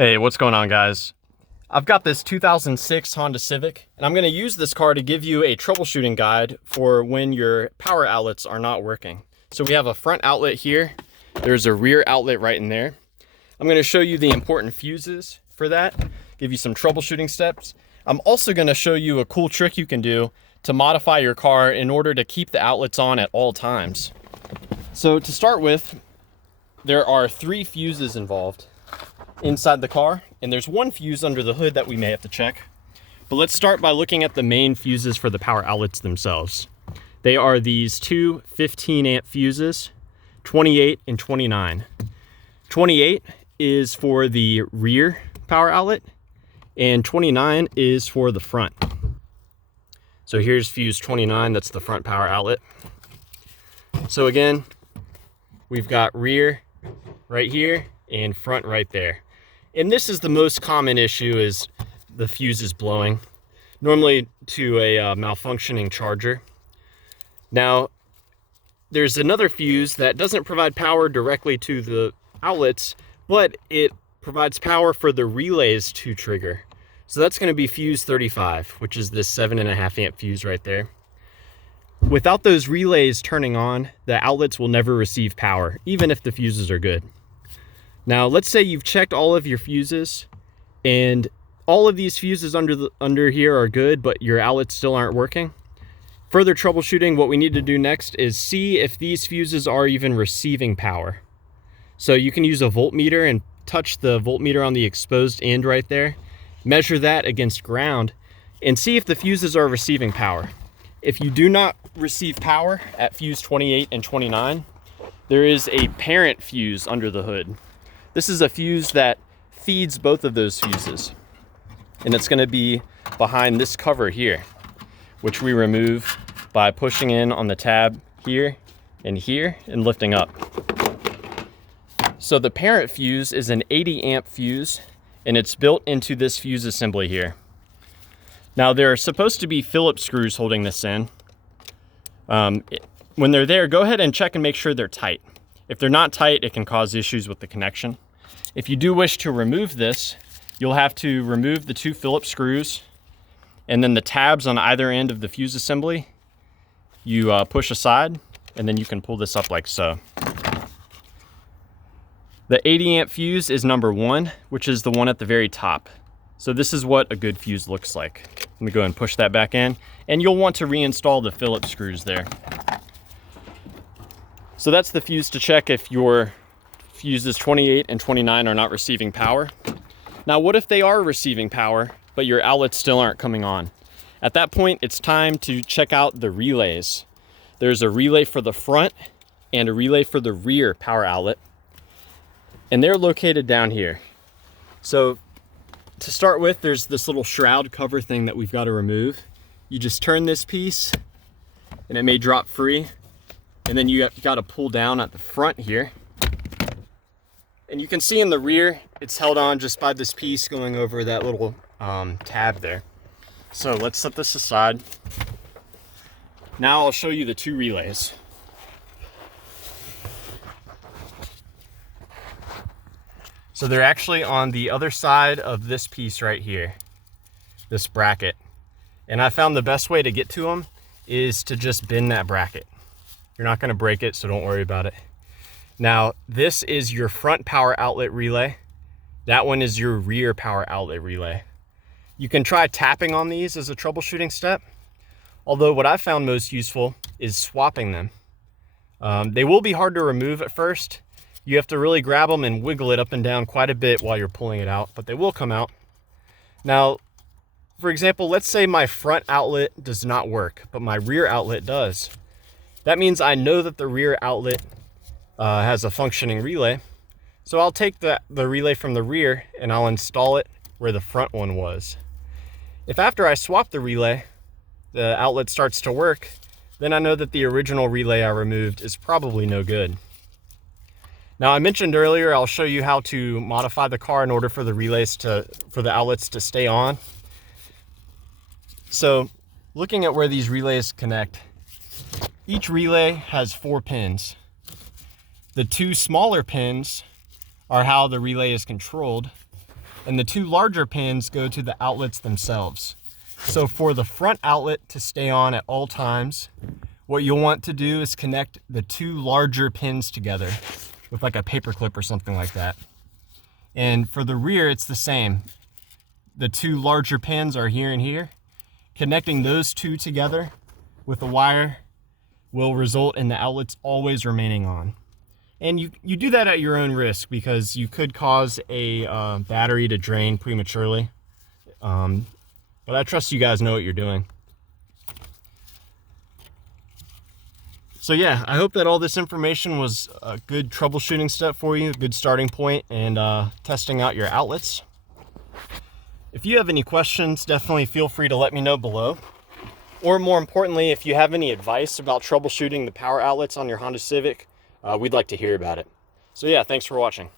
Hey, what's going on, guys? I've got this 2006 Honda Civic, and I'm going to use this car to give you a troubleshooting guide for when your power outlets are not working. So we have a front outlet here. There's a rear outlet right in there. I'm going to show you the important fuses for that, give you some troubleshooting steps. I'm also going to show you a cool trick you can do to modify your car in order to keep the outlets on at all times. So to start with, there are 3 fuses involved inside the car, and there's 1 fuse under the hood that we may have to check. But let's start by looking at the main fuses for the power outlets themselves. They are these 2 15 amp fuses, 28 and 29. 28 is for the rear power outlet, and 29 is for the front. So here's fuse 29, that's the front power outlet. So again, we've got rear right here and front right there. And this is the most common issue, is the fuses blowing, normally to a malfunctioning charger. Now, there's another fuse that doesn't provide power directly to the outlets, but it provides power for the relays to trigger. So that's going to be fuse 35, which is this 7.5 amp fuse right there. Without those relays turning on, the outlets will never receive power, even if the fuses are good. Now, let's say you've checked all of your fuses and all of these fuses under here are good, but your outlets still aren't working. Further troubleshooting, what we need to do next is see if these fuses are even receiving power. So you can use a voltmeter and touch the voltmeter on the exposed end right there, measure that against ground, and see if the fuses are receiving power. If you do not receive power at fuse 28 and 29, there is a parent fuse under the hood. This is a fuse that feeds both of those fuses, and it's going to be behind this cover here, which we remove by pushing in on the tab here and lifting up. So the parent fuse is an 80 amp fuse, and it's built into this fuse assembly here. Now, there are supposed to be Phillips screws holding this in. When they're there, go ahead and check and make sure they're tight. If they're not tight, it can cause issues with the connection. If you do wish to remove this, you'll have to remove the 2 Phillips screws, and then the tabs on either end of the fuse assembly, you push aside, and then you can pull this up like so. The 80 amp fuse is number 1, which is the one at the very top. So this is what a good fuse looks like. Let me go ahead and push that back in, and you'll want to reinstall the Phillips screws there. So that's the fuse to check if your fuses 28 and 29 are not receiving power. Now, what if they are receiving power, but your outlets still aren't coming on? At that point, it's time to check out the relays. There's a relay for the front and a relay for the rear power outlet, and they're located down here. So to start with, there's this little shroud cover thing that we've got to remove. You just turn this piece and it may drop free, and then you got to pull down at the front here. And you can see in the rear, it's held on just by this piece going over that little tab there. So let's set this aside. Now I'll show you the 2 relays. So they're actually on the other side of this piece right here, this bracket. And I found the best way to get to them is to just bend that bracket. You're not going to break it, so don't worry about it. Now, this is your front power outlet relay. That one is your rear power outlet relay. You can try tapping on these as a troubleshooting step, although what I found most useful is swapping them. They will be hard to remove at first. You have to really grab them and wiggle it up and down quite a bit while you're pulling it out, but they will come out. Now, for example, let's say my front outlet does not work, but my rear outlet does. That means I know that the rear outlet has a functioning relay. So I'll take the relay from the rear and I'll install it where the front one was. If after I swap the relay, the outlet starts to work, then I know that the original relay I removed is probably no good. Now, I mentioned earlier, I'll show you how to modify the car in order for the outlets to stay on. So looking at where these relays connect, each relay has 4 pins. The 2 smaller pins are how the relay is controlled, and the 2 larger pins go to the outlets themselves. So for the front outlet to stay on at all times, what you'll want to do is connect the 2 larger pins together with like a paper clip or something like that. And for the rear, it's the same. The 2 larger pins are here and here. Connecting those 2 together with a wire will result in the outlets always remaining on. And you do that at your own risk, because you could cause a battery to drain prematurely. But I trust you guys know what you're doing. So yeah, I hope that all this information was a good troubleshooting step for you, a good starting point, and testing out your outlets. If you have any questions, definitely feel free to let me know below. Or more importantly, if you have any advice about troubleshooting the power outlets on your Honda Civic, we'd like to hear about it. So yeah, thanks for watching.